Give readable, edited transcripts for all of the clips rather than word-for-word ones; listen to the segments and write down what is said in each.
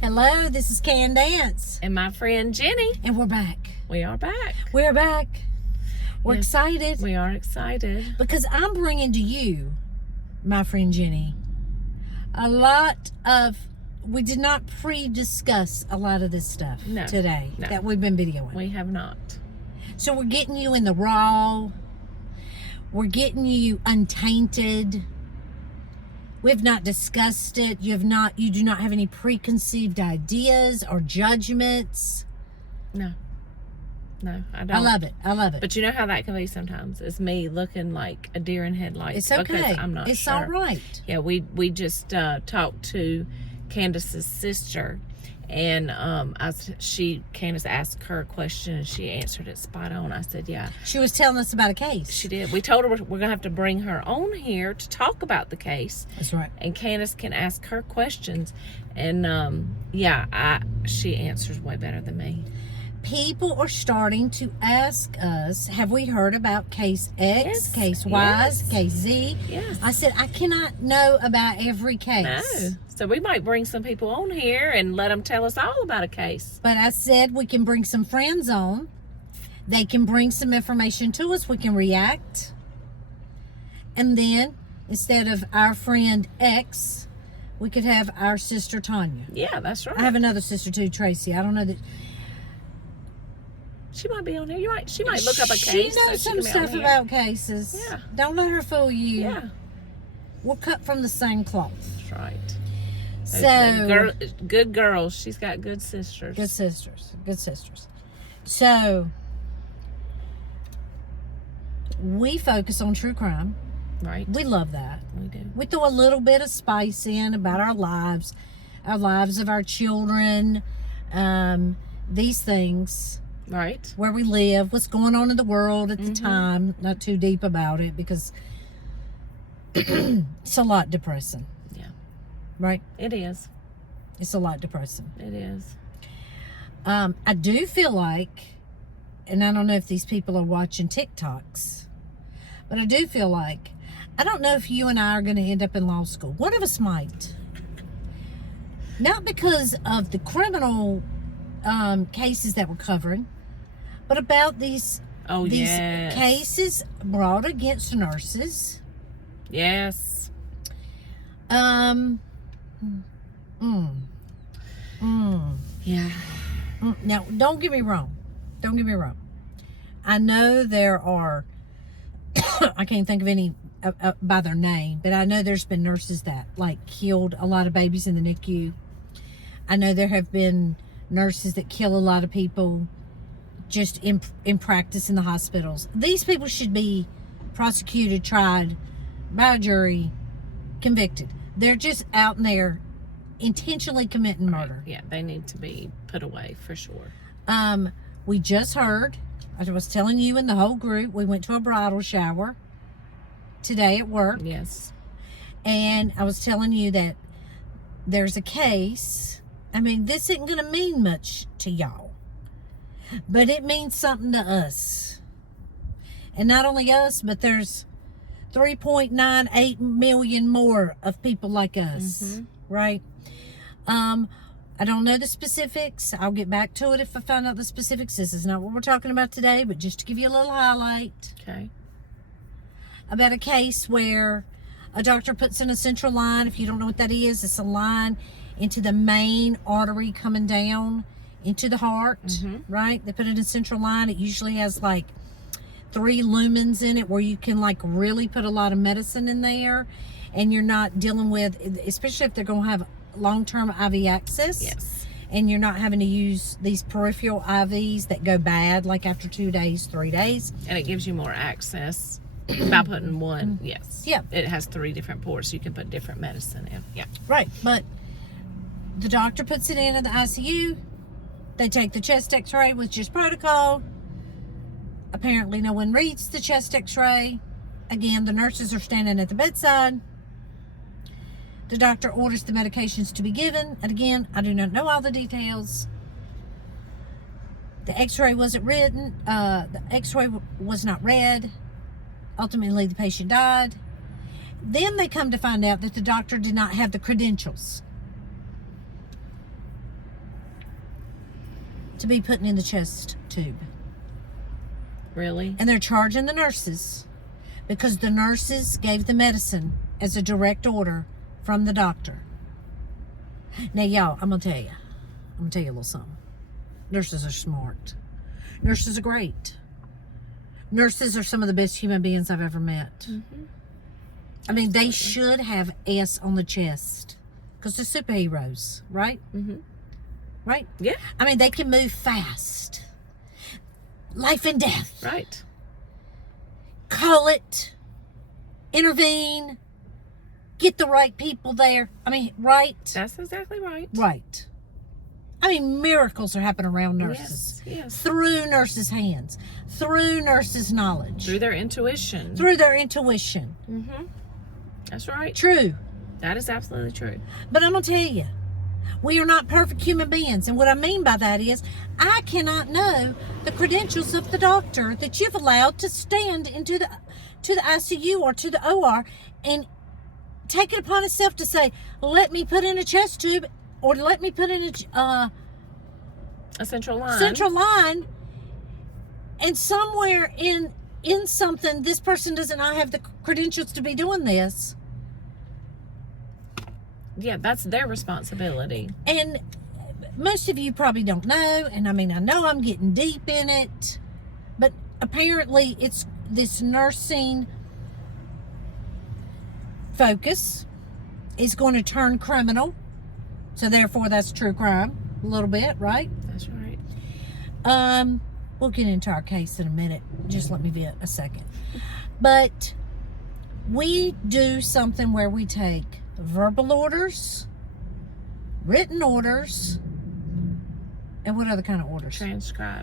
Hello, this is Candace. And my friend Jenny. And we're back. We are back. We're back. We're excited. We are excited. Because I'm bringing to you, my friend Jenny, a lot of... We did not pre-discuss a lot of this stuff today that we've been videoing. We have not. So we're getting you in the raw. We're getting you untainted. We've not discussed it. You do not have any preconceived ideas or judgments. No, I don't. I love it. But you know how that can be sometimes. It's me looking like a deer in headlights. It's okay. Because I'm not it's sure. All right. Yeah, we just talked to Candace's sister, and Candace asked her a question and she answered it spot on. I said, yeah. She was telling us about a case. She did. We told her we're gonna have to bring her on here to talk about the case. That's right. And Candace can ask her questions, and she answers way better than me. People are starting to ask us, have we heard about case X, yes. case Y, yes. case Z? Yes. I said, I cannot know about every case. No. So we might bring some people on here and let them tell us all about a case. But I said we can bring some friends on. They can bring some information to us. We can react. And then, instead of our friend X, we could have our sister Tanya. Yeah, that's right. I have another sister too, Tracy. I don't know that... She might be on here. She might look up a case. She knows some stuff about cases. Yeah. Don't let her fool you. Yeah. We're cut from the same cloth. That's right. So good girls. She's got good sisters. Good sisters. So we focus on true crime. Right. We love that. We do. We throw a little bit of spice in about our lives of our children, these things. Right. Where we live, what's going on in the world at the time. Not too deep about it because it's a lot depressing. Yeah. Right? It is. It's a lot depressing. It is. I do feel like, and I don't know if these people are watching TikToks, but I do feel like, I don't know if you and I are going to end up in law school. One of us might. Not because of the criminal cases that we're covering, but about these cases brought against nurses. Yes. Yeah. Now, don't get me wrong. I know there are, I can't think of any by their name, but I know there's been nurses that killed a lot of babies in the NICU. I know there have been nurses that kill a lot of people just in practice in the hospitals. These people should be prosecuted, tried by a jury, convicted. They're just out in there intentionally committing murder. Yeah, they need to be put away for sure. We just heard, I was telling you and the whole group, we went to a bridal shower today at work. Yes. And I was telling you that there's a case. I mean, this isn't going to mean much to y'all, but it means something to us. And not only us, but there's 3.98 million more of people like us, right? I don't know the specifics. I'll get back to it if I find out the specifics. This is not what we're talking about today, but just to give you a little highlight. Okay. About a case where a doctor puts in a central line. If you don't know what that is, it's a line into the main artery coming down into the heart, right? They put it in a central line. It usually has 3 lumens in it where you can really put a lot of medicine in there, and you're not dealing with, especially if they're going to have long-term IV access. Yes. And you're not having to use these peripheral IVs that go bad after 2 days, 3 days. And it gives you more access by putting one. Yes. Yeah. It has 3 different ports. You can put different medicine in. Yeah. Right. But the doctor puts it in the ICU. They take the chest x-ray with just protocol. Apparently no one reads the chest x-ray. Again, the nurses are standing at the bedside. The doctor orders the medications to be given. And again, I do not know all the details. The x-ray wasn't written. The x-ray was not read. Ultimately, the patient died. Then they come to find out that the doctor did not have the credentials. to be putting in the chest tube. Really? And they're charging the nurses because the nurses gave the medicine as a direct order from the doctor. Now, y'all, I'm going to tell you a little something. Nurses are smart. Nurses are great. Nurses are some of the best human beings I've ever met. Mm-hmm. I mean, they should have S on the chest because they're superheroes, right? Mm-hmm. Right? Yeah. I mean, they can move fast. Life and death. Right. Call it. Intervene. Get the right people there. I mean, right? That's exactly right. Right. I mean, miracles are happening around nurses. Yes. Through nurses' hands. Through nurses' knowledge. Through their intuition. Through their intuition. Mm-hmm. That's right. True. That is absolutely true. But I'm going to tell you, we are not perfect human beings. And what I mean by that is, I cannot know the credentials of the doctor that you've allowed to stand into the ICU or to the OR and take it upon itself to say, let me put in a chest tube or let me put in a central line. Central line. And somewhere in something, this person does not have the credentials to be doing this. Yeah, that's their responsibility. And most of you probably don't know, and I mean, I know I'm getting deep in it, but apparently it's this nursing focus is going to turn criminal. So therefore that's true crime a little bit, right? That's right. We'll get into our case in a minute. Just let me be a second. But we do something where we take verbal orders, written orders, and what other kind of orders?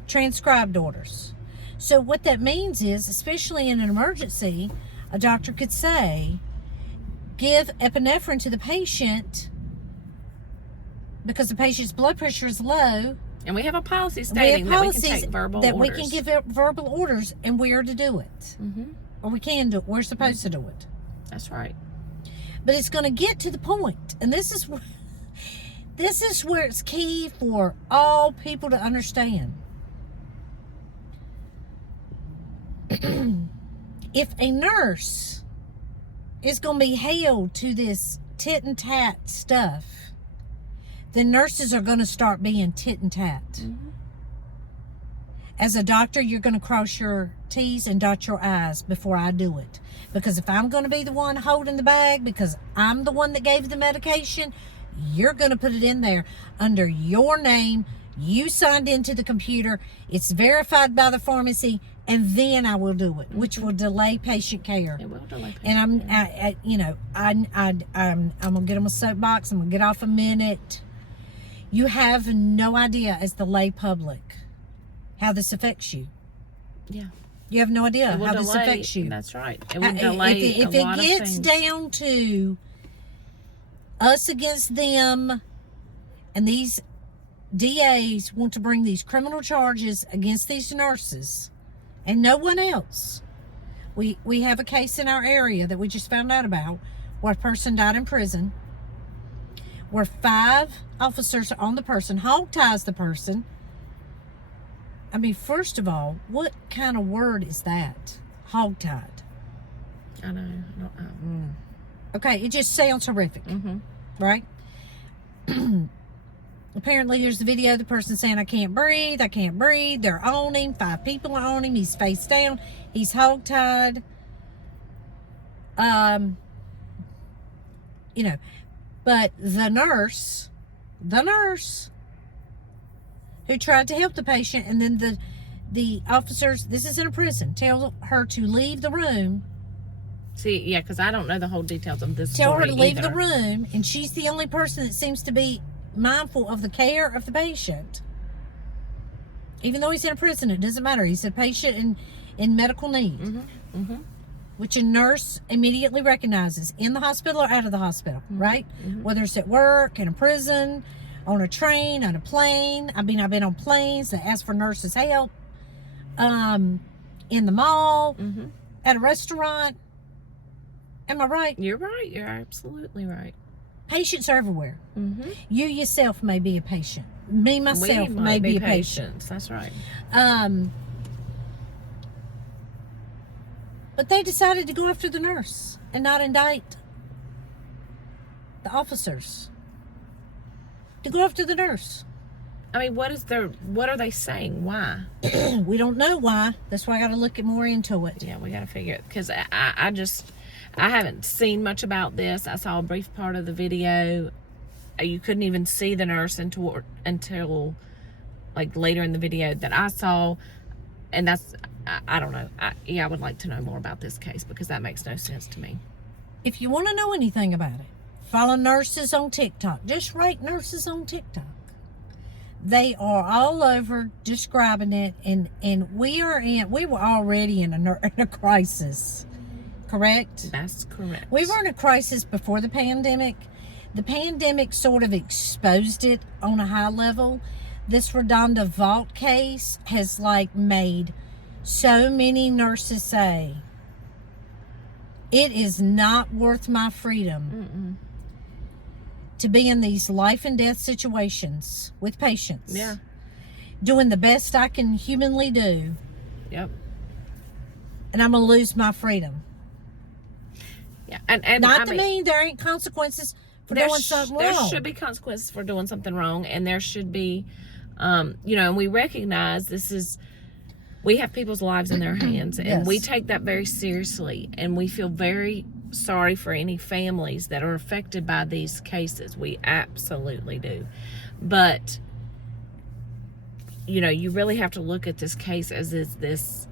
Transcribed orders. So what that means is, especially in an emergency, a doctor could say, give epinephrine to the patient because the patient's blood pressure is low. And we have a policy stating that we can take verbal orders. We can give verbal orders and where to do it. Mm-hmm. Or we can do it. We're supposed to do it. That's right. But it's going to get to the point, and this is where it's key for all people to understand. If a nurse is going to be held to this tit and tat stuff, then nurses are going to start being tit and tat. Mm-hmm. As a doctor, you're going to cross your T's and dot your I's before I do it. Because if I'm going to be the one holding the bag, because I'm the one that gave the medication, you're going to put it in there under your name. You signed into the computer. It's verified by the pharmacy, and then I will do it, which will delay patient care. It will delay patient care. And I'm going to get on a soapbox. I'm going to get off a minute. You have no idea, as the lay public, how this affects you. Yeah. You have no idea how this affects you. That's right. It will delay if a lot of things. If it gets down to us against them, and these DAs want to bring these criminal charges against these nurses and no one else. We have a case in our area that we just found out about where a person died in prison, where 5 officers are on the person, hog ties the person. I mean, first of all, what kind of word is that? Hog-tied. I know. Okay, it just sounds horrific, right? Apparently, there's the video of the person saying, I can't breathe. They're on him. 5 people are on him. He's face down. He's hog-tied. But the nurse who tried to help the patient, and then the officers, this is in a prison, tell her to leave the room. See, yeah, because I don't know the whole details of this Tell story her to leave either. the room, and she's the only person that seems to be mindful of the care of the patient. Even though he's in a prison, it doesn't matter. He's a patient in medical need, which a nurse immediately recognizes in the hospital or out of the hospital, right? Whether it's at work, in a prison, on a train, on a plane. I mean, I've been on planes that ask for nurses' help. In the mall, at a restaurant. Am I right? You're right. You're absolutely right. Patients are everywhere. You yourself may be a patient. me myself we may might be a patient. That's right. But they decided to go after the nurse and not indict the officers. To go after the nurse. I mean, what are they saying? Why? We don't know why. That's why I got to look more into it. Yeah, we got to figure it, because I haven't seen much about this. I saw a brief part of the video. You couldn't even see the nurse until like later in the video that I saw, and that's, I don't know. I would like to know more about this case, because that makes no sense to me. If you want to know anything about it, follow nurses on TikTok. Just write nurses on TikTok. They are all over describing it, and we were already in a crisis, correct? That's correct. We were in a crisis before the pandemic. The pandemic sort of exposed it on a high level. This Redonda Vault case has made so many nurses say, it is not worth my freedom to be in these life and death situations with patients. Yeah. Doing the best I can humanly do. Yep. And I'm going to lose my freedom. Yeah. And not to mean there ain't consequences for doing something wrong. There should be consequences for doing something wrong, and there should be, and we recognize we have people's lives in their hands, and Yes. we take that very seriously, and we feel very sorry for any families that are affected by these cases. We absolutely do. But, you really have to look at this case as this,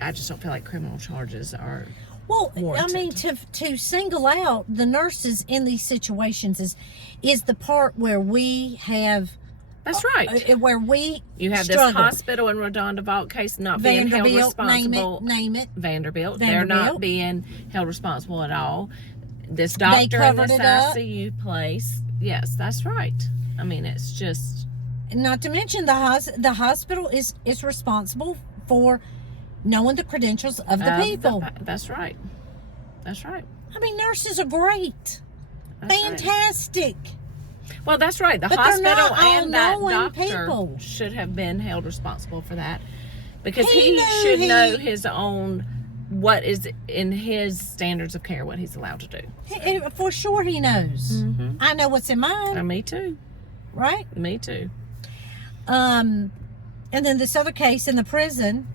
I just don't feel like criminal charges are warranted. I mean, to single out the nurses in these situations is the part where we have... That's right. Where we You have struggle. this hospital in Redonda Vault case not being held responsible. Name it. Vanderbilt. They're not being held responsible at all. This They doctor in covered this it up. ICU place. Yes, that's right. I mean, it's just... Not to mention the hospital is responsible for knowing the credentials of the people. That's right. That's right. I mean, nurses are great. That's Fantastic. Right. Well, that's right. The But they're hospital not and that all-knowing doctor people. should have been held responsible for that, because He he knew should he- know his own, what is in his standards of care, what he's allowed to do. For sure he knows. Mm-hmm. I know what's in mine, Me too. right? Me too. And then this other case in the prison,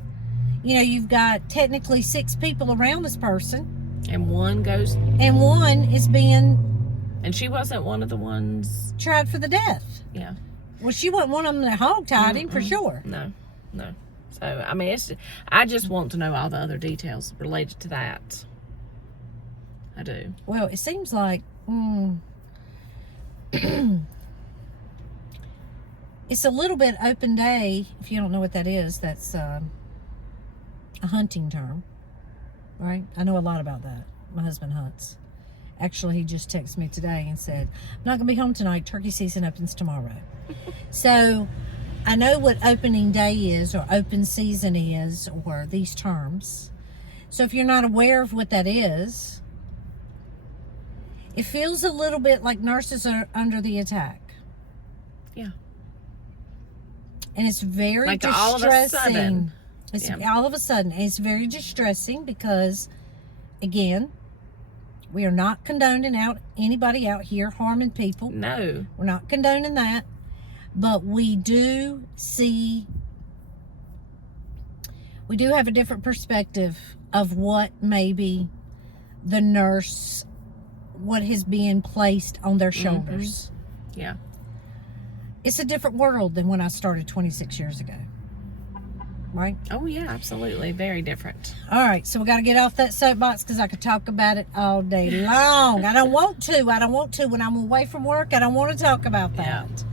you've got technically 6 people around this person, And one goes, and one is being and she wasn't one of the ones. tried for the death. Yeah. Well, she wasn't one of them that hog-tied him, for sure. No. So, I mean, I just want to know all the other details related to that. I do. Well, it seems like it's a little bit open day. If you don't know what that is, that's a hunting term, right? I know a lot about that. My husband hunts. Actually, he just texted me today and said, I'm not going to be home tonight. Turkey season opens tomorrow. So I know what opening day is, or open season is, or these terms. So if you're not aware of what that is, it feels a little bit like nurses are under the attack. Yeah. And it's very Like distressing. all of a sudden. It's Yeah. all of a sudden. And it's very distressing because, again, we are not condoning anybody out here harming people. No. We're not condoning that. But we do have a different perspective of what maybe the nurse, what is being placed on their shoulders. Yeah. It's a different world than when I started 26 years ago. Right? Oh, yeah, absolutely. Very different. All right, so we got to get off that soapbox because I could talk about it all day long. I don't want to. When I'm away from work, I don't want to talk about that. Yeah.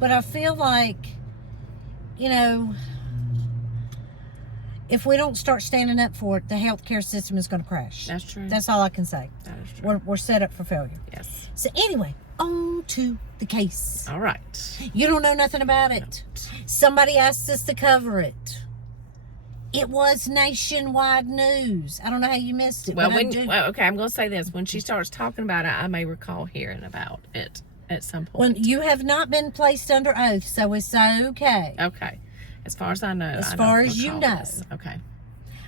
But I feel like, if we don't start standing up for it, the healthcare system is going to crash. That's true. That's all I can say. That is true. We're set up for failure. Yes. So anyway, on to the case. All right. You don't know nothing about it. Somebody asked us to cover it. It was nationwide news. I don't know how you missed it. Well, but I do. okay, I'm going to say this. When she starts talking about it, I may recall hearing about it. at some Well, point. you have not been placed under oath, so it's okay. Okay. As far as I know. As I far don't as you recall know. this. Okay.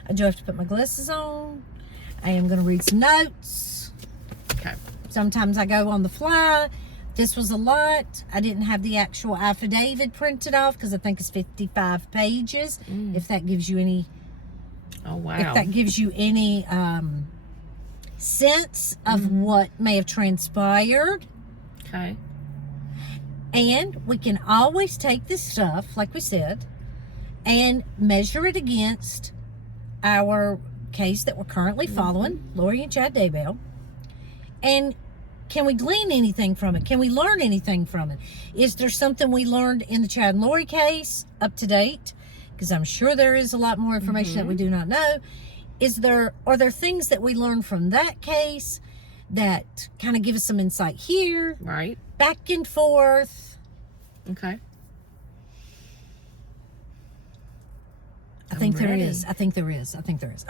I do have to put my glasses on. I am going to read some notes. Okay. Sometimes I go on the fly. This was a lot. I didn't have the actual affidavit printed off because I think it's 55 pages. If that gives you any... Oh, wow. If that gives you any sense of what may have transpired. Okay. And we can always take this stuff, like we said, and measure it against our case that we're currently following, Lori and Chad Daybell. And can we glean anything from it? Can we learn anything from it? Is there something we learned in the Chad and Lori case up to date? Because I'm sure there is a lot more information that we do not know. Are there things that we learned from that case that kind of give us some insight here? Right. Back and forth. Okay. I think there ready. is.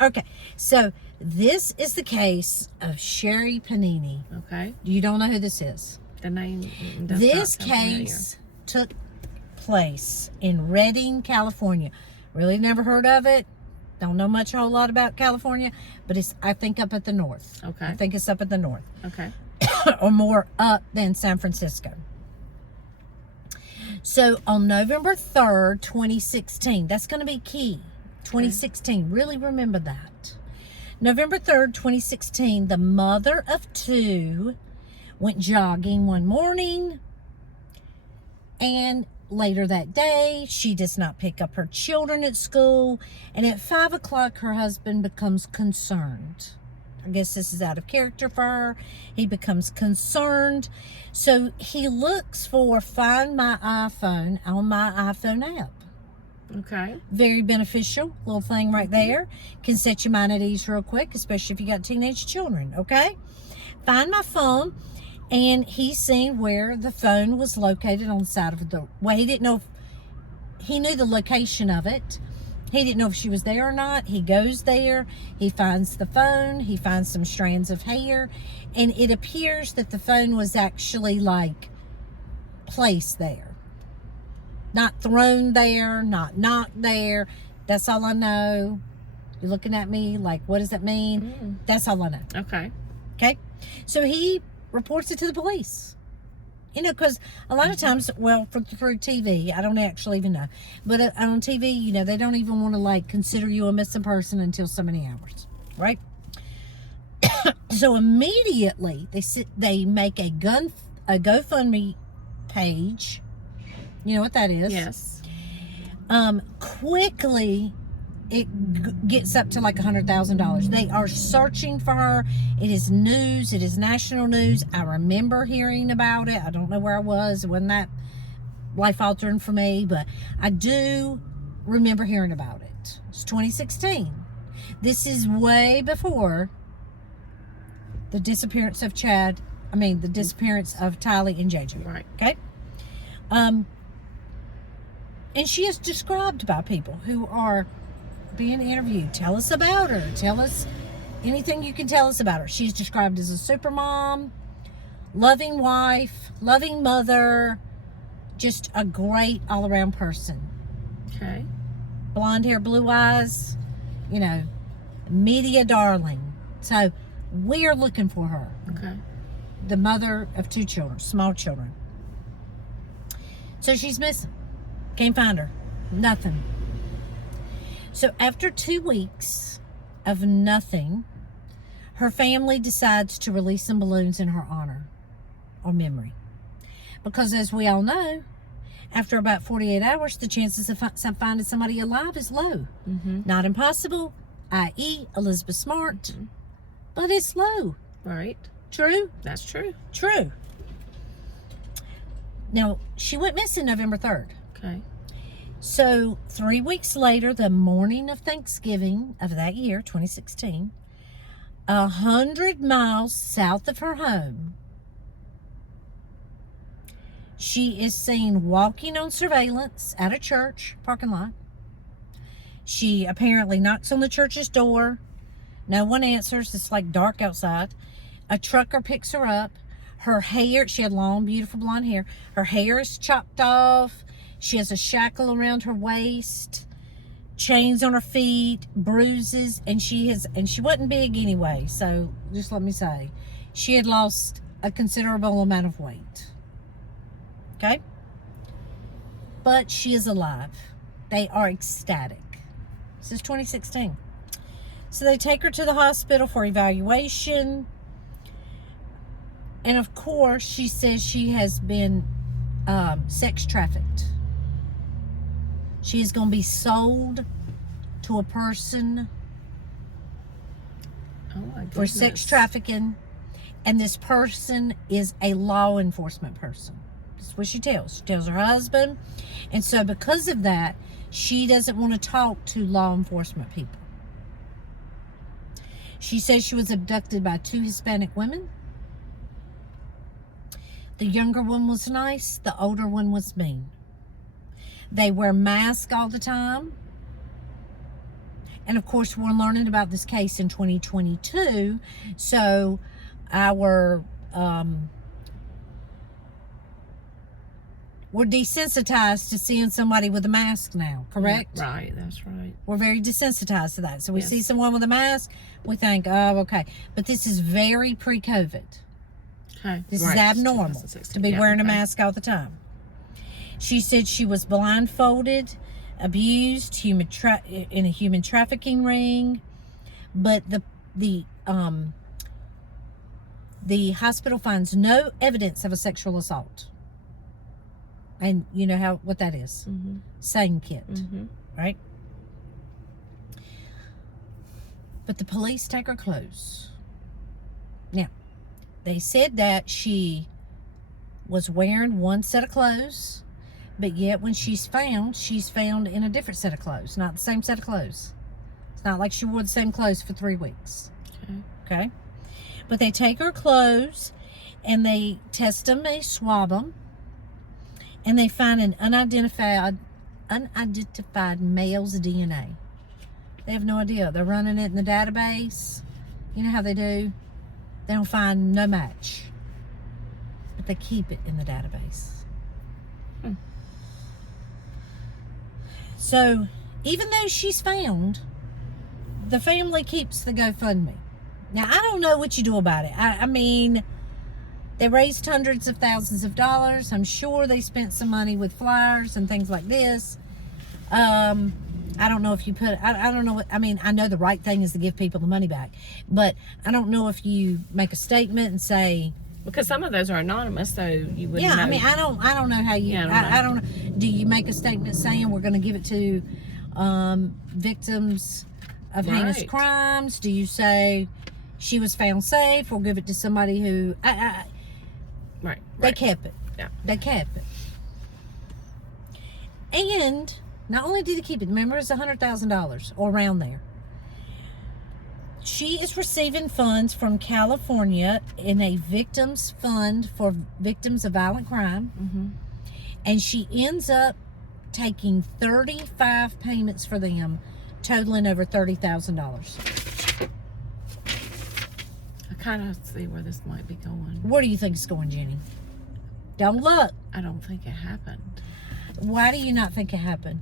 Okay. So this is the case of Sherri Papini. Okay. You don't know who this is. The name does This not sound familiar. case took place in Redding, California. Really never heard of it. Don't know a whole lot about California, but it's, I think, up at the north. Okay. I think it's up at the north. Okay. Or more up than San Francisco. So on November 3rd, 2016, that's going to be key. 2016, really remember that. November 3rd, 2016, the mother of two went jogging one morning, and later that day, she does not pick up her children at school, and at 5 o'clock, her husband becomes concerned. I guess this is out of character for her. He becomes concerned, so he looks for Find My iPhone on my iPhone app. Okay. Very beneficial little thing right there. Can set your mind at ease real quick, especially if you got teenage children, okay? Find My Phone, and he's seen where the phone was located on the side of the... Well, he didn't know if... He knew the location of it. He didn't know if she was there or not. He goes there. He finds the phone. He finds some strands of hair. And it appears that the phone was actually, like, placed there. Not thrown there, not knocked there. That's all I know. You're looking at me like, what does that mean? That's all I know. Okay. Okay? So he reports it to the police. You know, because a lot of times, well, through TV, I don't actually even know. But on TV, you know, they don't even want to, like, consider you a missing person until so many hours. Right? So immediately, they make a GoFundMe page. You know what that is? Yes. Quickly, it gets up to like $100,000. They are searching for her. It is news. It is national news. I remember hearing about it. I don't know where I was. It wasn't that life-altering for me, but I do remember hearing about it. It's 2016. This is way before the disappearance of the disappearance of Tylee and JJ. Right. Okay? And she is described by people who are being interviewed. Tell us about her. Tell us anything you can tell us about her. She's described as a super mom, loving wife, loving mother, just a great all-around person. Okay. Blonde hair, blue eyes, you know, media darling. So we're looking for her. Okay. The mother of two children, small children. So she's missing. Can't find her. Nothing. So after 2 weeks of nothing, her family decides to release some balloons in her honor or memory. Because as we all know, after about 48 hours, the chances of finding somebody alive is low. Not impossible, i.e. Elizabeth Smart, but it's low. Right. True? That's true. True. Now, she went missing November 3rd. Okay. So 3 weeks later, the morning of Thanksgiving of that year, 2016, 100 miles south of her home, she is seen walking on surveillance at a church parking lot. She apparently knocks on the church's door. No one answers. It's like dark outside. A trucker picks her up. Her hair, she had long, beautiful blonde hair. Her hair is chopped off. She has a shackle around her waist, chains on her feet, bruises, and she wasn't big anyway. So just let me say, she had lost a considerable amount of weight. Okay? But she is alive. They are ecstatic. This is 2016. So they take her to the hospital for evaluation. And of course, she says she has been sex trafficked. She is going to be sold to a person for sex trafficking. And this person is a law enforcement person. That's what she tells. She tells her husband. And so because of that, she doesn't want to talk to law enforcement people. She says she was abducted by 2 Hispanic women. The younger one was nice. The older one was mean. They wear masks all the time. And of course, we're learning about this case in 2022. So we're desensitized to seeing somebody with a mask now, correct? Yeah, right, that's right. We're very desensitized to that. So we see someone with a mask, we think, oh, okay. But this is very pre-COVID. Okay. This is abnormal to be wearing a mask all the time. She said she was blindfolded, abused, in a human trafficking ring, but the hospital finds no evidence of a sexual assault. And you know what that is? Mm-hmm. Sane kit, right? But the police take her clothes. Now, they said that she was wearing one set of clothes, but yet when she's found in a different set of clothes, not the same set of clothes. It's not like she wore the same clothes for 3 weeks. Okay? But they take her clothes and they test them, they swab them, and they find an unidentified male's DNA. They have no idea. They're running it in the database. You know how they do? They don't find no match. But they keep it in the database. So, even though she's found, the family keeps the GoFundMe. Now, I don't know what you do about it. I mean, they raised hundreds of thousands of dollars. I'm sure they spent some money with flyers and things like this. I don't know if you I don't know what, I mean, I know the right thing is to give people the money back, but I don't know if you make a statement and say, because some of those are anonymous, so you wouldn't know. I mean, I don't know how you, I don't know. Do you make a statement saying we're going to give it to victims of heinous crimes? Do you say she was found safe, or give it to somebody who, they kept it. Yeah. They kept it. And not only did they keep it, remember it's $100,000 or around there. She is receiving funds from California in a victims fund for victims of violent crime. And she ends up taking 35 payments for them, totaling over $30,000. I kind of see where this might be going. Where do you think it's going, Jenny? Don't look. I don't think it happened. Why do you not think it happened?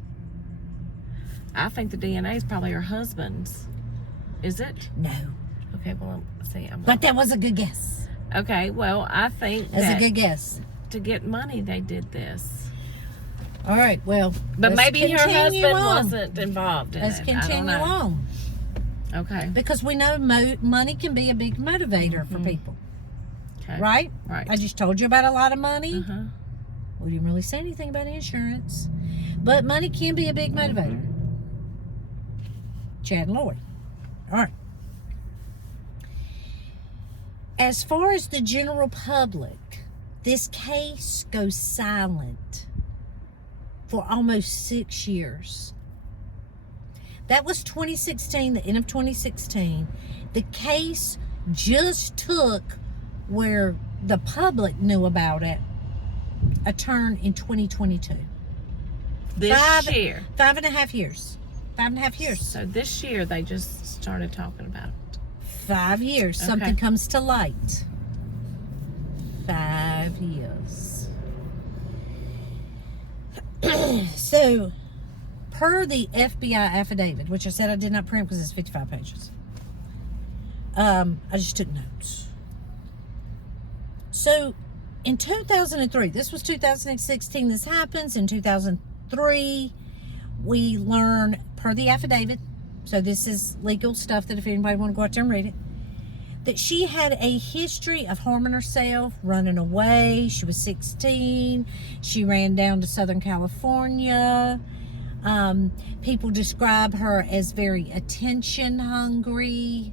I think the DNA is probably her husband's. Is it? No. Okay, well, see. But that was a good guess. Okay, well, I think that's a good guess. To get money, they did this. All right, well. But maybe her husband wasn't involved in it. Let's continue on. Okay. Because we know money can be a big motivator for people. Okay. Right? Right. I just told you about a lot of money. We didn't really say anything about insurance. But money can be a big motivator. Chad and Lori. All right. As far as the general public, this case goes silent for almost 6 years. That was 2016, the end of 2016. The case just took, where the public knew about it, a turn in 2022. This year? 5.5 years. 5.5 years. So this year they just started talking about it. 5 years. Okay. Something comes to light. his. So, per the FBI affidavit, which I said I did not print because it's 55 pages, I just took notes. So, in 2003, this was 2016, this happens. In 2003, we learn, per the affidavit, so this is legal stuff that if anybody want to go out there and read it, that she had a history of harming herself, running away. She was 16. She ran down to Southern California. People describe her as very attention hungry.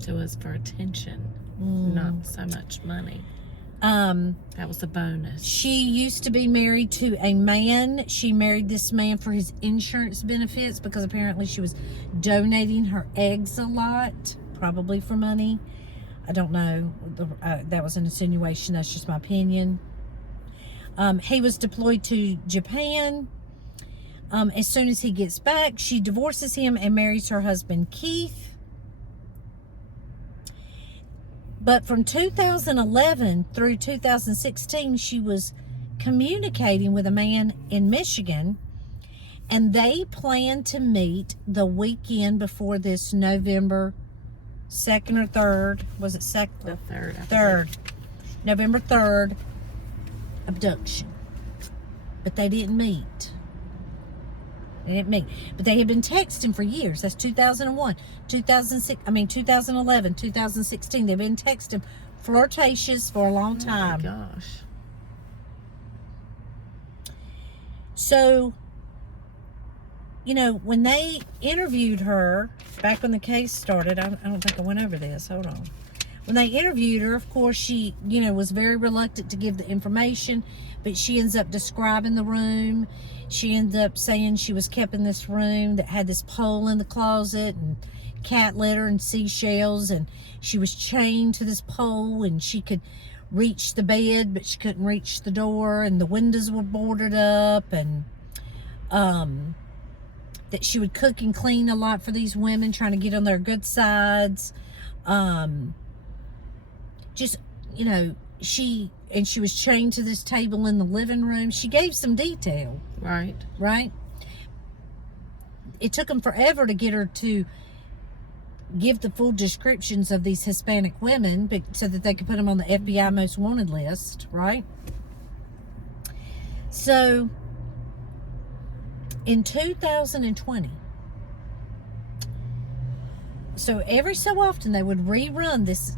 So it was for attention, not so much money. That was a bonus. She used to be married to a man. She married this man for his insurance benefits because apparently she was donating her eggs a lot, probably for money. I don't know. That was an insinuation. That's just my opinion. He was deployed to Japan. As soon as he gets back, she divorces him and marries her husband, Keith. But from 2011 through 2016, she was communicating with a man in Michigan, and they planned to meet the weekend before this November 2nd or 3rd. Was it 2nd? The 3rd. 3rd. November 3rd abduction. But they didn't meet. But they had been texting for years. That's 2001, 2011, 2016. They've been texting flirtatious for a long time. Oh my gosh. So, you know, when they interviewed her, back when the case started, I don't think I went over this. Hold on. When they interviewed her, of course, she, you know, was very reluctant to give the information, but she ends up describing the room. She ended up saying she was kept in this room that had this pole in the closet and cat litter and seashells, and she was chained to this pole, and she could reach the bed, but she couldn't reach the door, and the windows were boarded up, and that she would cook and clean a lot for these women, trying to get on their good sides. Just, you know, she was chained to this table in the living room. She gave some detail. Right? It took them forever to get her to give the full descriptions of these Hispanic women, but so that they could put them on the FBI most wanted list, right? So, in 2020, so every so often they would rerun this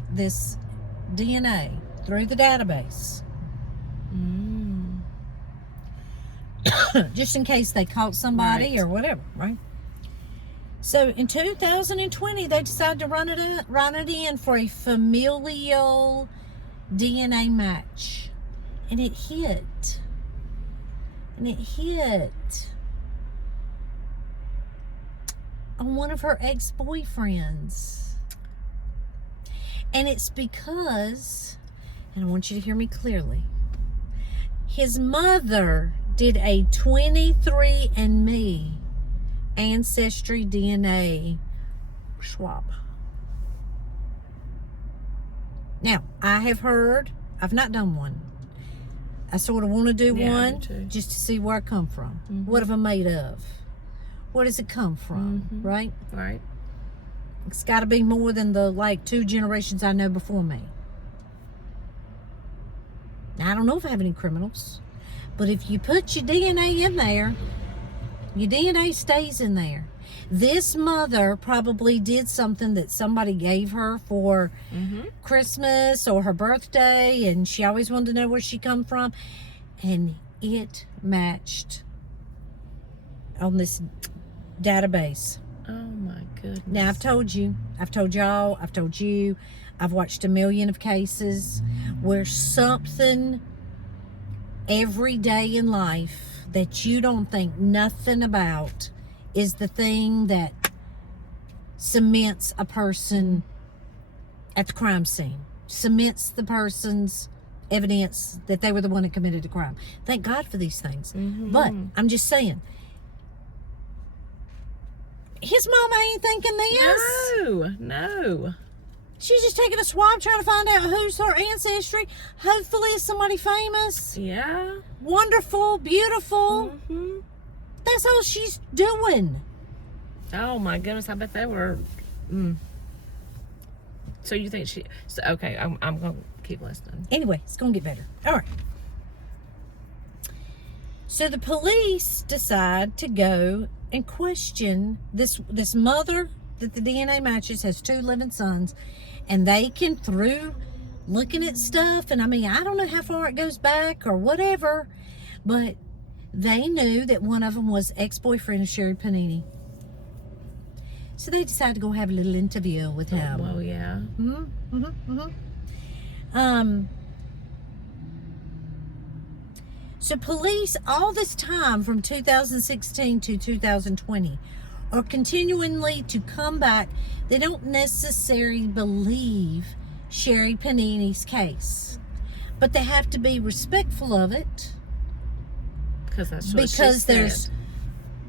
DNA through the database. Just in case they caught somebody or whatever, right? So in 2020, they decided to run it in for a familial DNA match, and it hit. On one of her ex-boyfriends. And it's because, and I want you to hear me clearly, his mother did a 23andMe ancestry DNA swap. Now, I have heard, I've not done one. I sort of want to do one just to see where I come from. What am I made of? Where does it come from? Right? It's got to be more than the 2 generations I know before me. Now, I don't know if I have any criminals, but if you put your DNA in there, your DNA stays in there. This mother probably did something that somebody gave her for Christmas or her birthday, and she always wanted to know where she come from, and it matched on this database. Oh my goodness. Now, I've told you, I've told y'all, I've told you, I've watched a million of cases where something every day in life that you don't think nothing about is the thing that cements a person at the crime scene, cements the person's evidence that they were the one that committed the crime. Thank God for these things. But I'm just saying, his mama ain't thinking this. No. She's just taking a swab trying to find out who's her ancestry. Hopefully it's somebody famous. Yeah. Wonderful, beautiful. Mm-hmm. That's all she's doing. Oh my goodness, I bet they were. So you think she? So, okay, I'm gonna keep listening. Anyway, it's gonna get better. All right. So the police decide to go and question this mother that the DNA matches, has 2 living sons, and they can, through looking at stuff, and I mean, I don't know how far it goes back or whatever, but they knew that one of them was ex-boyfriend of Sherri Papini. So they decided to go have a little interview with him. Oh, well, yeah. So police, all this time from 2016 to 2020, are continually to come back. They don't necessarily believe Sherri Papini's case, but they have to be respectful of it. Because that's what she said.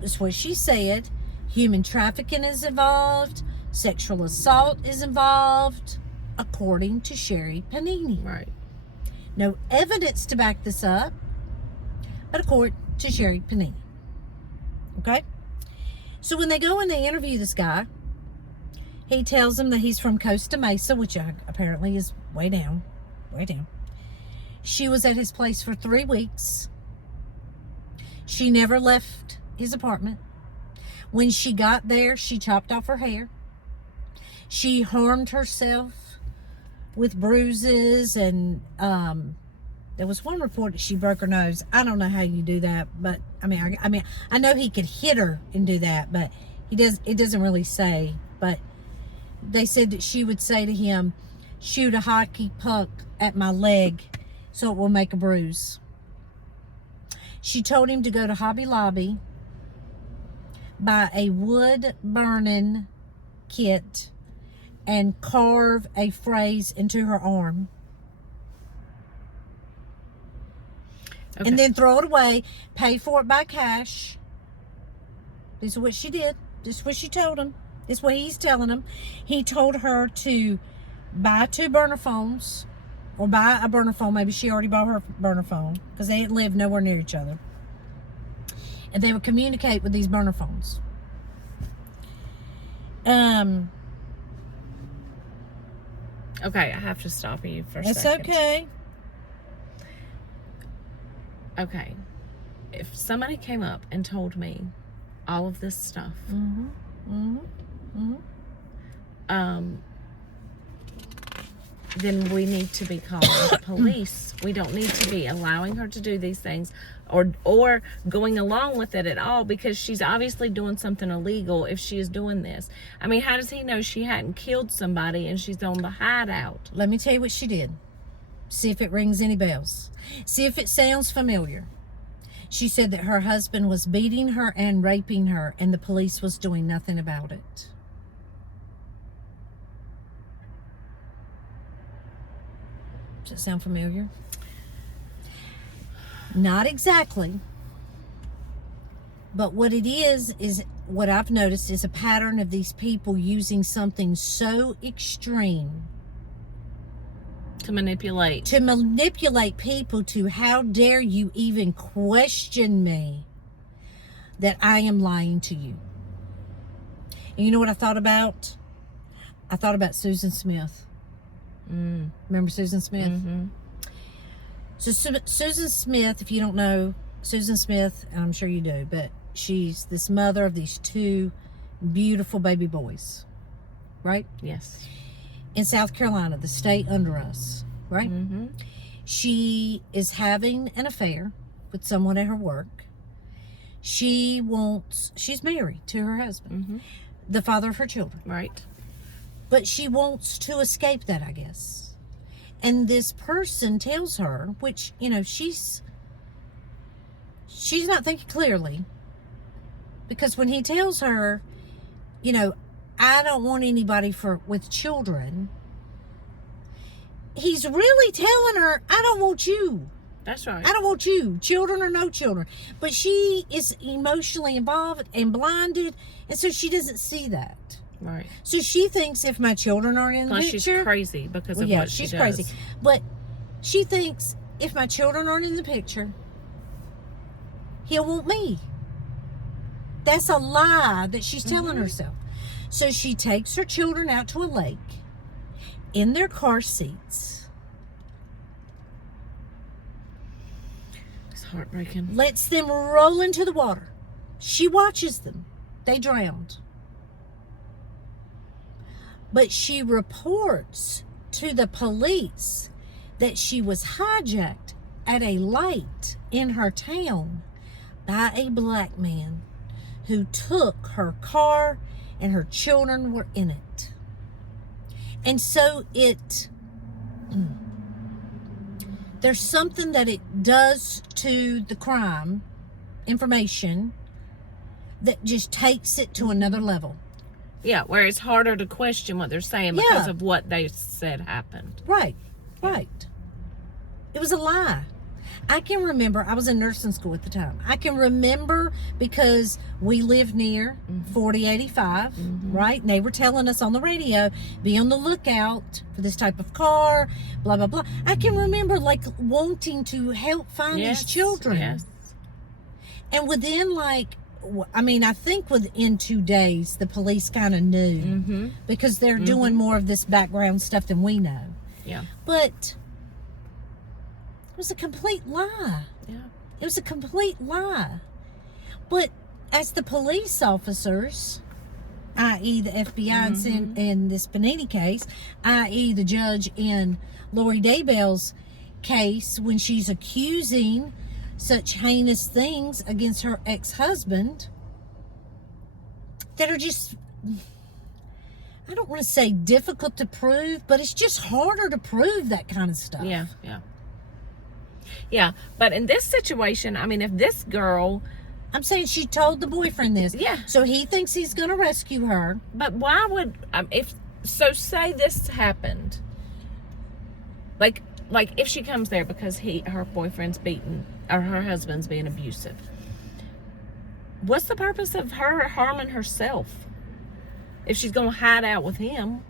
That's what she said. Human trafficking is involved. Sexual assault is involved, according to Sherri Papini. Right. No evidence to back this up, but according to Sherri Papini. Okay? So when they go and they interview this guy, he tells them that he's from Costa Mesa, which apparently is way down. Way down. She was at his place for 3 weeks. She never left his apartment. When she got there, she chopped off her hair. She harmed herself with bruises, and there was one report that she broke her nose. I don't know how you do that, but I mean, I know he could hit her and do that, but it doesn't really say. But they said that she would say to him, "Shoot a hockey puck at my leg, so it will make a bruise." She told him to go to Hobby Lobby, buy a wood burning kit, and carve a phrase into her arm. Okay. And then throw it away, pay for it by cash. This is what she did. This is what she told him. This is what he's telling him. He told her to buy 2 burner phones, or buy a burner phone. Maybe she already bought her burner phone, because they didn't live nowhere near each other. And they would communicate with these burner phones. Okay, I have to stop you for a That's second. okay. Okay. If somebody came up and told me all of this stuff, then we need to be calling the police. We don't need to be allowing her to do these things or going along with it at all, because she's obviously doing something illegal if she is doing this. I mean, how does he know she hadn't killed somebody and she's on the hideout? Let me tell you what she did. See if it rings any bells. See if it sounds familiar. She said that her husband was beating her and raping her, and the police was doing nothing about it. Does it sound familiar? Not exactly. But what it is what I've noticed is a pattern of these people using something so extreme to manipulate people to, how dare you even question me that I am lying to you. And you know what I thought about? I thought about Susan Smith. Remember Susan Smith? So Susan Smith, if you don't know Susan Smith, and I'm sure you do, but she's this mother of these 2 beautiful baby boys, right? Yes. In South Carolina, the state under us, right? She is having an affair with someone at her work. She's married to her husband, the father of her children. Right. But she wants to escape that, I guess. And this person tells her, which, you know, she's not thinking clearly. Because when he tells her, you know, I don't want anybody with children, he's really telling her, I don't want you. That's right. I don't want you, children or no children. But she is emotionally involved and blinded, and so she doesn't see that. Right. So she thinks if my children are in the Plus, picture... she's crazy because of what she she's does. crazy. But she thinks if my children aren't in the picture, he'll want me. That's a lie that she's telling herself. So she takes her children out to a lake in their car seats. It's heartbreaking. Lets them roll into the water. She watches them. They drowned. But she reports to the police that she was hijacked at a light in her town by a black man who took her car and her children were in it. And so there's something that it does to the crime information that just takes it to another level. Yeah, where it's harder to question what they're saying because of what they said happened. Right. It was a lie. I can remember, I was in nursing school at the time. I can remember because we lived near 4085, right? And they were telling us on the radio, be on the lookout for this type of car, blah, blah, blah. I can remember like wanting to help find these children. Yes. And within I think within 2 days, the police kind of knew because they're doing more of this background stuff than we know. Yeah. But it was a complete lie. Yeah. It was a complete lie. But as the police officers, i.e. the FBI in this Panini case, i.e. the judge in Lori Daybell's case when she's accusing such heinous things against her ex-husband that are just, I don't want to say difficult to prove, but it's just harder to prove that kind of stuff. Yeah, but in this situation, I mean, if this girl... I'm saying she told the boyfriend this. Yeah. So he thinks he's going to rescue her. But why would... say this happened. Like if she comes there because her boyfriend's beaten, or her husband's being abusive. What's the purpose of her harming herself? If she's going to hide out with him...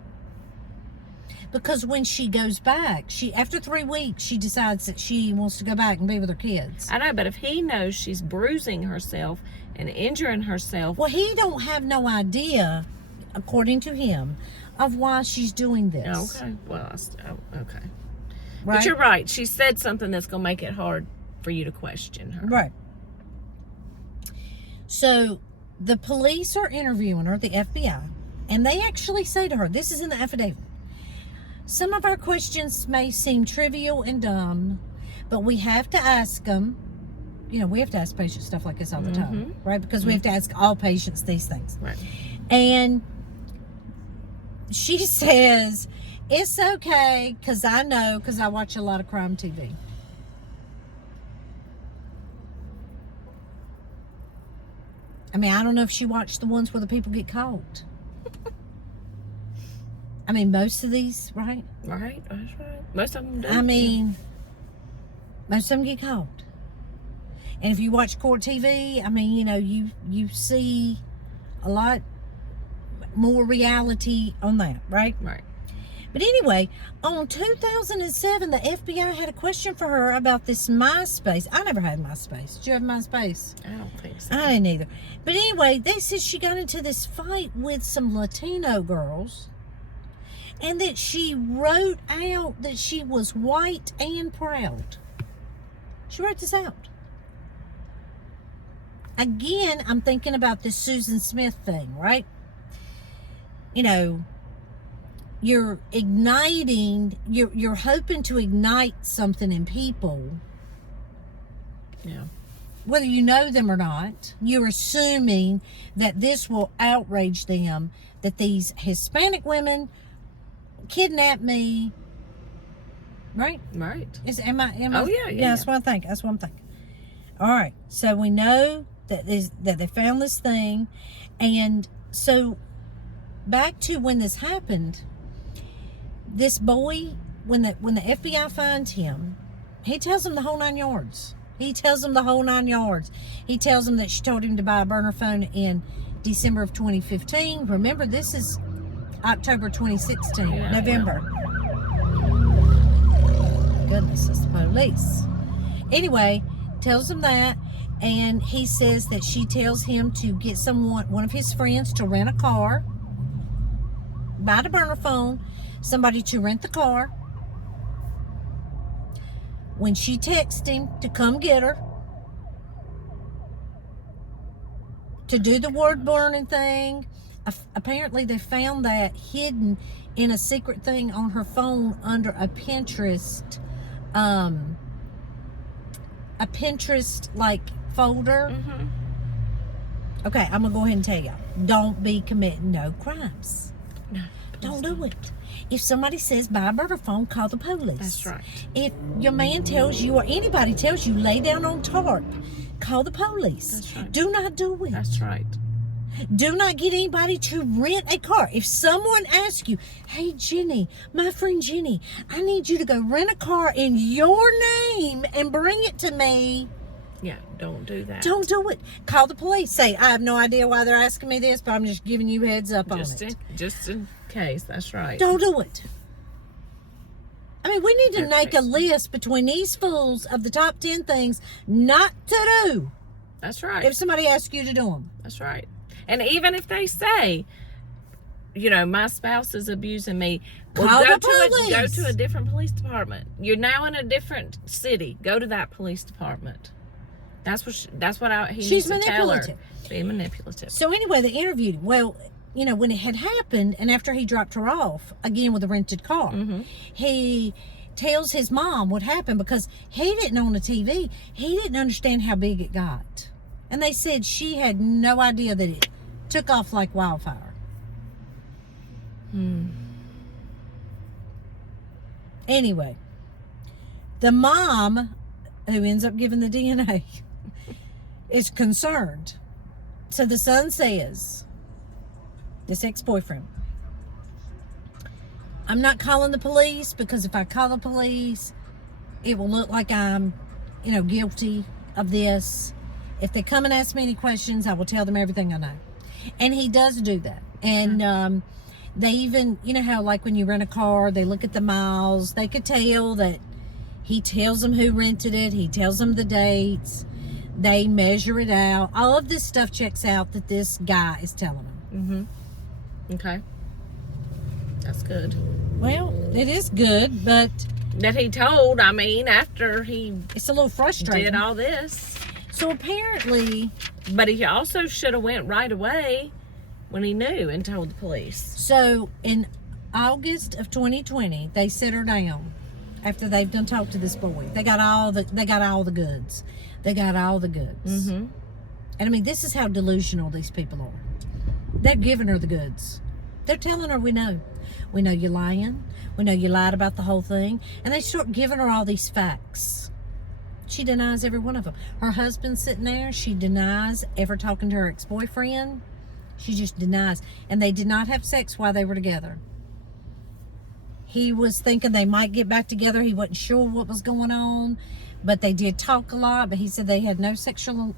Because when she goes back, after 3 weeks, she decides that she wants to go back and be with her kids. I know, but if he knows she's bruising herself and injuring herself... Well, he don't have no idea, according to him, of why she's doing this. Okay, well, okay. Right? But you're right. She said something that's going to make it hard for you to question her. Right. So, the police are interviewing her, the FBI, and they actually say to her, this is in the affidavit, some of our questions may seem trivial and dumb, but we have to ask them. You know, we have to ask patients stuff like this all the time, right? Because we have to ask all patients these things. Right. And she says, it's okay, because I know, because I watch a lot of crime TV. I mean, I don't know if she watched the ones where the people get caught. I mean, most of these, right? Right, that's right. Most of them do. I mean, most of them get caught. And if you watch court TV, I mean, you know, you see a lot more reality on that, right? Right. But anyway, on 2007, the FBI had a question for her about this MySpace. I never had MySpace. Did you have MySpace? I don't think so. I didn't either. But anyway, they said she got into this fight with some Latino girls. And that she wrote out that she was white and proud. She wrote this out. Again, I'm thinking about this Susan Smith thing, right? You know, you're igniting, you're hoping to ignite something in people. Yeah. Whether you know them or not, you're assuming that this will outrage them, that these Hispanic women kidnap me, right? Right. Am I? Oh, yeah. That's what I'm thinking. All right. So we know that they found this thing, and so back to when this happened. This boy, when the FBI finds him, he tells them the whole 9 yards. He tells them that she told him to buy a burner phone and December of 2015. Remember, this is October 2016, Yeah, November. Goodness, it's the police. Anyway, tells him that, and he says that she tells him to get one of his friends to rent a car, buy the burner phone, somebody to rent the car. When she texts him to come get her, to do the word burning thing, apparently they found that hidden in a secret thing on her phone under a Pinterest like folder. Okay, I'm gonna go ahead and tell y'all, don't be committing no crimes. No, don't do it. If somebody says buy a burner phone, call the police. That's right. If your man tells you or anybody tells you lay down on tarp, call the police. That's right. Do not do it. That's right. Do not get anybody to rent a car. If someone asks you, hey, Jenny, my friend Jenny, I need you to go rent a car in your name and bring it to me. Yeah, don't do that. Don't do it. Call the police. Say, I have no idea why they're asking me this, but I'm just giving you heads up on it. Just in case. That's right. Don't do it. I mean, we need to make a list between these fools of the top 10 things not to do. That's right. If somebody asks you to do them. That's right. And even if they say, you know, my spouse is abusing me, well, Call go to a different police department. You're now in a different city. Go to that police department. That's what he needs to tell her. Be manipulative. So anyway, they interviewed him. Well, you know, when it had happened, and after he dropped her off again with a rented car, he tells his mom what happened because he didn't own a TV. He didn't understand how big it got, and they said she had no idea that it took off like wildfire. Anyway, the mom, who ends up giving the DNA, is concerned. So the son says, this ex-boyfriend, I'm not calling the police because if I call the police, it will look like I'm, you know, guilty of this. If they come and ask me any questions, I will tell them everything I know. And he does do that. And they even, you know how like when you rent a car, they look at the miles. They could tell that he tells them who rented it. He tells them the dates. They measure it out. All of this stuff checks out that this guy is telling them. Okay. That's good. Well, it is good, but that he told, I mean, after he it's a little frustrating. Did all this. So apparently, but he also should have went right away when he knew and told the police. So in August of 2020, they sit her down after they've done talked to this boy. They got all the goods. They got all the goods. And I mean, this is how delusional these people are. They're giving her the goods. They're telling her, we know you're lying. We know you lied about the whole thing. And they start giving her all these facts. She denies every one of them. Her husband's sitting there. She denies ever talking to her ex-boyfriend. She just denies. And they did not have sex while they were together. He was thinking they might get back together. He wasn't sure what was going on. But they did talk a lot. But he said they had no sexual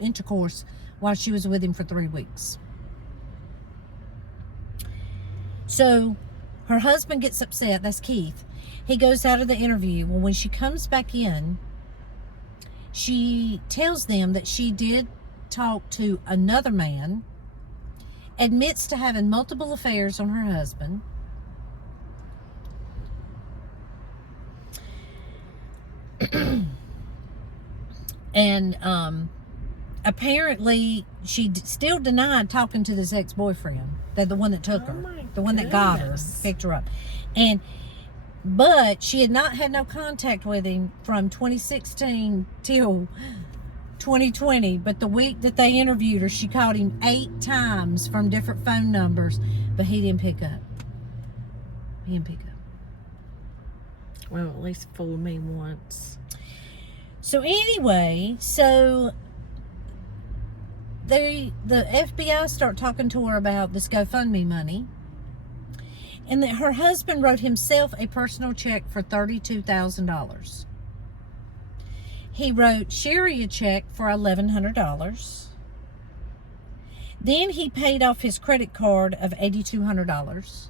intercourse while she was with him for 3 weeks. So her husband gets upset. That's Keith. He goes out of the interview. Well, when she comes back in, she tells them that she did talk to another man, admits to having multiple affairs on her husband, and apparently she still denied talking to this ex-boyfriend, the one that took her, the one that got her, picked her up, but she had not had no contact with him from 2016 till 2020. But the week that they interviewed her, she called him 8 times from different phone numbers, but he didn't pick up. Well, at least fooled me once. So anyway, the FBI start talking to her about this GoFundMe money, and that her husband wrote himself a personal check for $32,000. He wrote Sherri a check for $1,100. Then he paid off his credit card of $8,200.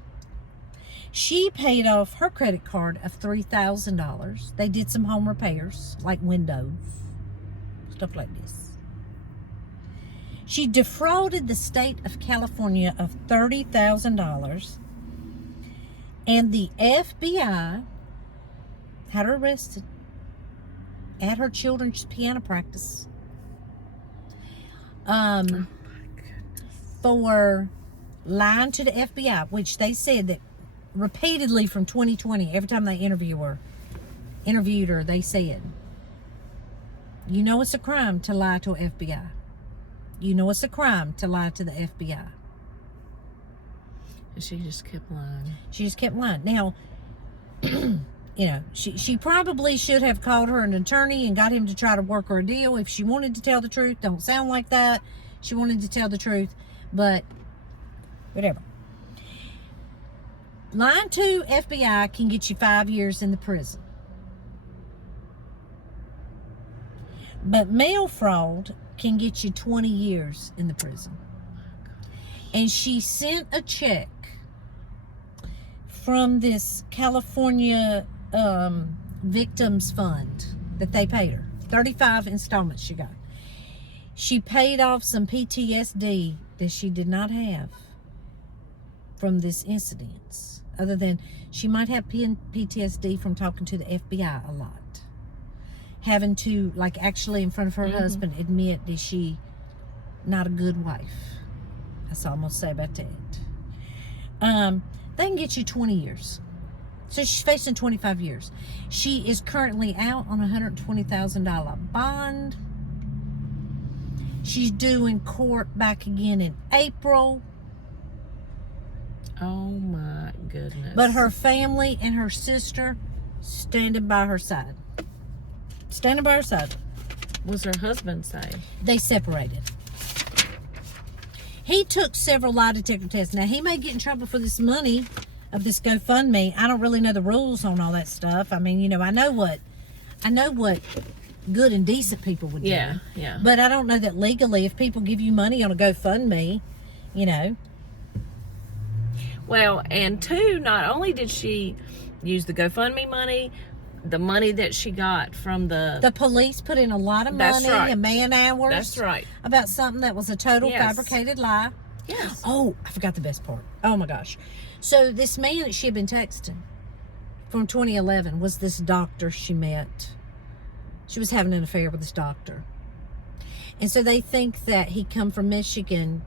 She paid off her credit card of $3,000. They did some home repairs, like windows, stuff like this. She defrauded the state of California of $30,000. And the FBI had her arrested at her children's piano practice. For lying to the FBI, which they said that repeatedly from 2020, every time they interviewed her, they said, you know it's a crime to lie to an FBI. You know it's a crime to lie to the FBI. And she just kept lying. She just kept lying. Now, you know, she probably should have called her an attorney and got him to try to work her a deal if she wanted to tell the truth. Don't sound like that. She wanted to tell the truth, but whatever. Lying to FBI can get you 5 years in the prison. But mail fraud can get you 20 years in the prison. And she sent a check from this California victims fund that they paid her. 35 installments she got. She paid off some PTSD that she did not have from this incident. Other than she might have PTSD from talking to the FBI a lot. Having to, like, actually in front of her husband admit that she not a good wife. That's all I'm going to say about that. They can get you 20 years. So she's facing 25 years. She is currently out on a $120,000 bond. She's due in court back again in April. Oh my goodness. But her family and her sister standing by her side. Standing by her side. What's her husband say? They separated. He took several lie detector tests. Now, he may get in trouble for this money of this GoFundMe. I don't really know the rules on all that stuff. I mean, you know, I know what good and decent people would do. Yeah. But I don't know that legally, if people give you money on a GoFundMe, you know. Well, and two, not only did she use the GoFundMe money, the money that she got from the police put in a lot of That's money right. and man hours. That's right. About something that was a total fabricated lie. Yes. Oh, I forgot the best part. Oh my gosh. So this man that she had been texting from 2011 was this doctor she met. She was having an affair with this doctor. And so they think that he come from Michigan,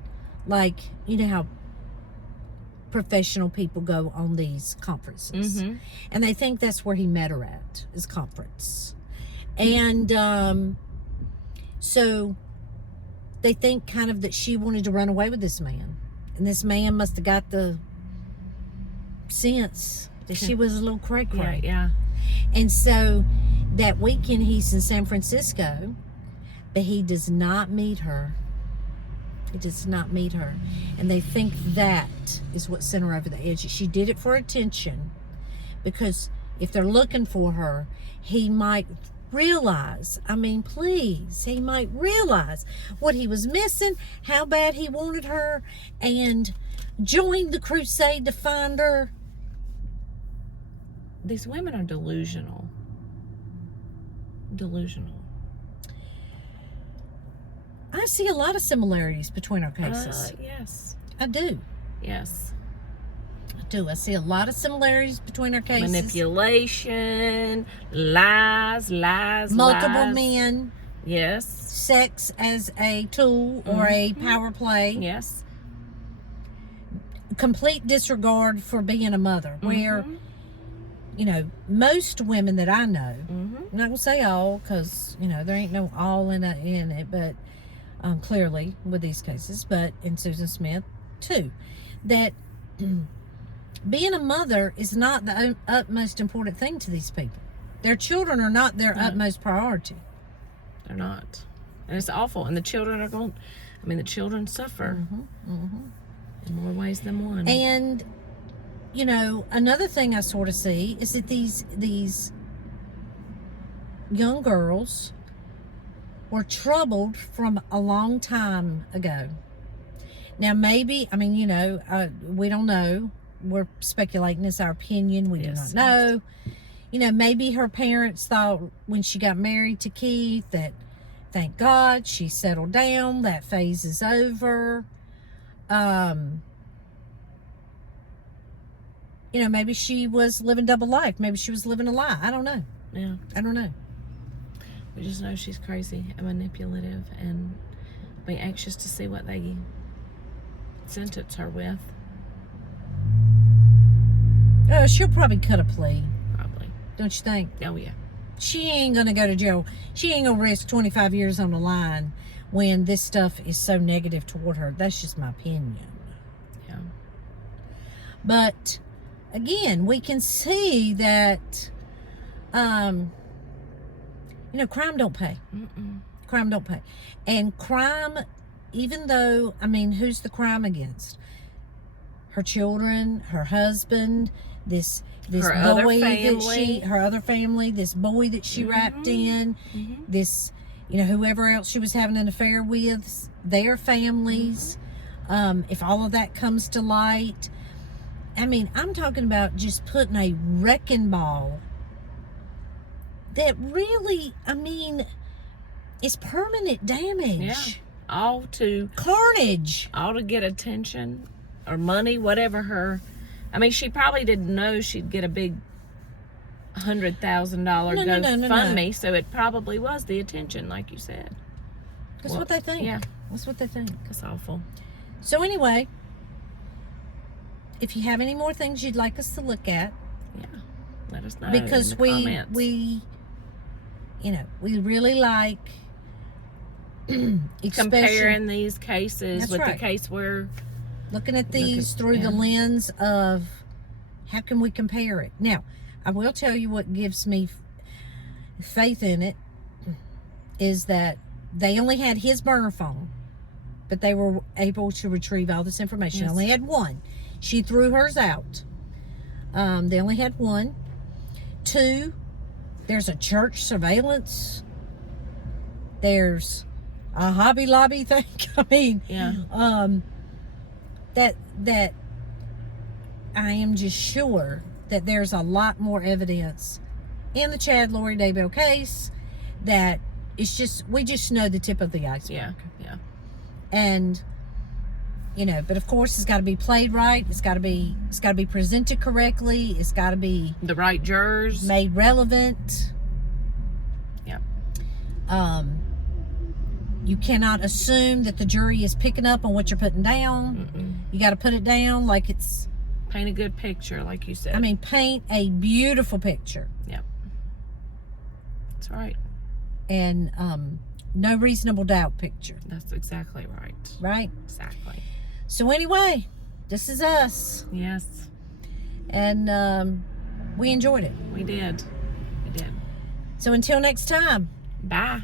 like, you know how professional people go on these conferences. And they think that's where he met her at, his conference. And so they think kind of that she wanted to run away with this man. And this man must have got the sense that she was a little cray-cray. Yeah. And so that weekend he's in San Francisco, but he does not meet her. He does not meet her. And they think that is what sent her over the edge. She did it for attention, because if they're looking for her, he might realize, I mean, please, he might realize what he was missing, how bad he wanted her, and join the crusade to find her. These women are delusional. I see a lot of similarities between our cases. Yes. I do. Yes. I do. I see a lot of similarities between our cases. Manipulation, lies. Multiple men. Yes. Sex as a tool or a power play. Yes. Complete disregard for being a mother. Where, you know, most women that I know, I'm not going to say all, because, you know, there ain't no all in it, but clearly with these cases, but in Susan Smith too, that being a mother is not the utmost important thing to these people. Their children are not their utmost priority. They're not. And it's awful. And the children are the children suffer in more ways than one. And, you know, another thing I sort of see is that these young girls were troubled from a long time ago. Now, maybe, I mean, we don't know. We're speculating. It's our opinion. We do not know. Maybe her parents thought when she got married to Keith that, thank God, she settled down. That phase is over. Maybe she was living double life. Maybe she was living a lie. I don't know. Yeah. I don't know. We just know she's crazy and manipulative, and be anxious to see what they sentence her with. Oh, she'll probably cut a plea. Probably. Don't you think? Oh, yeah. She ain't going to go to jail. She ain't going to risk 25 years on the line when this stuff is so negative toward her. That's just my opinion. Yeah. But, again, we can see that, crime don't pay. Mm-mm. Crime don't pay. And crime, even though, who's the crime against? Her children, her husband, this her boy her other family, this boy that she wrapped in, this, whoever else she was having an affair with, their families. If all of that comes to light, I'm talking about just putting a wrecking ball that really, is permanent damage. Yeah. All to carnage. All to get attention or money, whatever her. She probably didn't know she'd get a big $100,000 GoFundMe, so it probably was the attention, like you said. That's what they think. Yeah. That's what they think. That's awful. So anyway, if you have any more things you'd like us to look at, let us know. Because in the comments. we really like comparing these cases That's with right. the case we're looking at these through the lens of how can we compare it. Now, I will tell you what gives me faith in it is that they only had his burner phone, but they were able to retrieve all this information. They only had one. She threw hers out. They only had one. 2, there's a church surveillance. There's a Hobby Lobby thing. That I am just sure that there's a lot more evidence in the Chad Lori Daybell case that it's just, we just know the tip of the iceberg. Yeah. And, but of course it's got to be played right. It's got to be presented correctly. It's got to be the right jurors made relevant. Yeah. You cannot assume that the jury is picking up on what you're putting down. You got to put it down like it's... Paint a good picture, like you said. Paint a beautiful picture. Yep. That's right. And no reasonable doubt picture. That's exactly right. Right? Exactly. So anyway, this is us. Yes. And we enjoyed it. We did. So until next time. Bye.